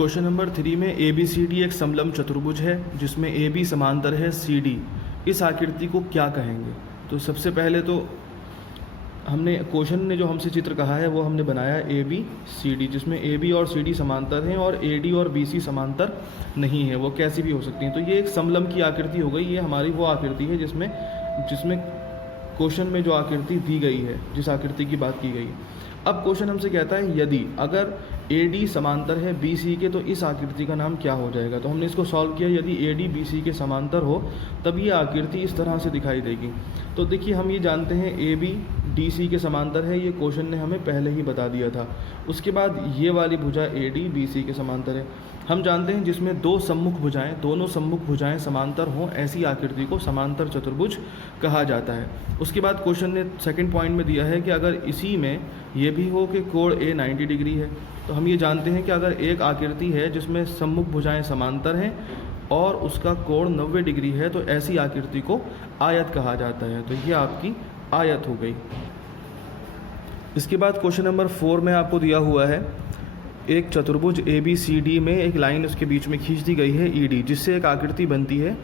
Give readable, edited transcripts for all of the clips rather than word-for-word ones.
Question number 3 में ABCD एक समलंब चतुर्भुज है जिसमें AB समांतर है CD। इस आकृति को क्या कहेंगे? तो सबसे पहले तो हमने क्वेश्चन ने जो हमसे चित्र कहा है वो हमने बनाया ABCD, जिसमें AB और CD समांतर हैं और AD और BC समांतर नहीं है, वो कैसी भी हो सकती हैं। तो ये एक समलंब की आकृति हो गई। ये हमारी वो आकृति है जिसमें क्वेश्चन में जो आकृति दी गई है, जिस आकृति की बात की गई है। अब क्वेश्चन हमसे कहता है यदि अगर AD समांतर है BC के तो इस आकृति का नाम क्या हो जाएगा। तो हमने इसको सॉल्व किया। यदि AD BC के समांतर हो तब ये आकृति इस तरह से दिखाई देगी। तो देखिए, हम ये जानते हैं AB DC के समांतर है, ये क्वेश्चन ने हमें पहले ही बता दिया था। उसके बाद ये वाली भुजा AD BC के समांतर है। हम जानते हैं जिसमें दो सम्मुख भुजाएं, दोनों सम्मुख भुजाएं समांतर हों, ऐसी आकृति को समांतर चतुर्भुज कहा जाता है। उसके बाद क्वेश्चन ने सेकंड पॉइंट में दिया है कि अगर इसी में ये भी हो कि कोण A 90 डिग्री है, तो हम ये जानते हैं कि अगर एक आकृति है जिसमें सम्मुख भुजाएं समांतर हैं और उसका कोण 90 डिग्री है तो ऐसी आकृति को आयत कहा जाता है। तो ये आपकी आयत हो गई। इसके बाद क्वेश्चन नंबर 4 में आपको दिया हुआ है एक चतुर्भुज ABCD में एक लाइन उसके बीच में खींच दी गई है ED, जिससे एक आकृति बनती है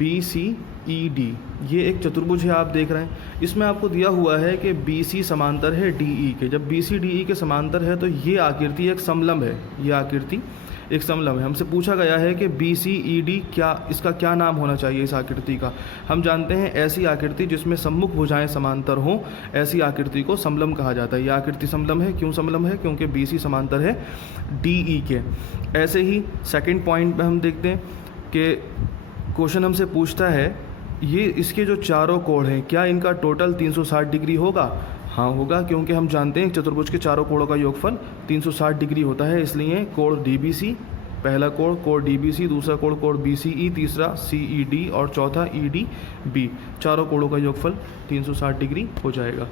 BCED। ये एक चतुर्भुज है, आप देख रहे हैं। इसमें आपको दिया हुआ है कि BC समांतर है DE के। जब BC DE के समांतर है तो ये आकृति एक समलंब है। ये आकृति एक समलंब है। हमसे पूछा गया है कि BCED इसका क्या नाम होना चाहिए इस आकृति का। हम जानते हैं ऐसी आकृति जिसमें सम्मुख भुजाएं समांतर हों, ऐसी आकृति को समलंब कहा जाता है। यह आकृति समलंब है। क्यों समलंब है? क्योंकि BC समांतर है DE के। ऐसे ही सेकंड पॉइंट में हम देखते हैं कि क्वेश्चन हमसे पूछता है ये इसके जो चारों कोण हैं क्या इनका टोटल 360 डिग्री होगा? हाँ होगा, क्योंकि हम जानते हैं चतुर्भुज के चारों कोणों का योगफल 360 डिग्री होता है। इसलिए कोण DBC, पहला कोण DBC, दूसरा कोण BCE, तीसरा CED और चौथा EDB, चारों कोणों का योगफल 360 डिग्री हो जाएगा।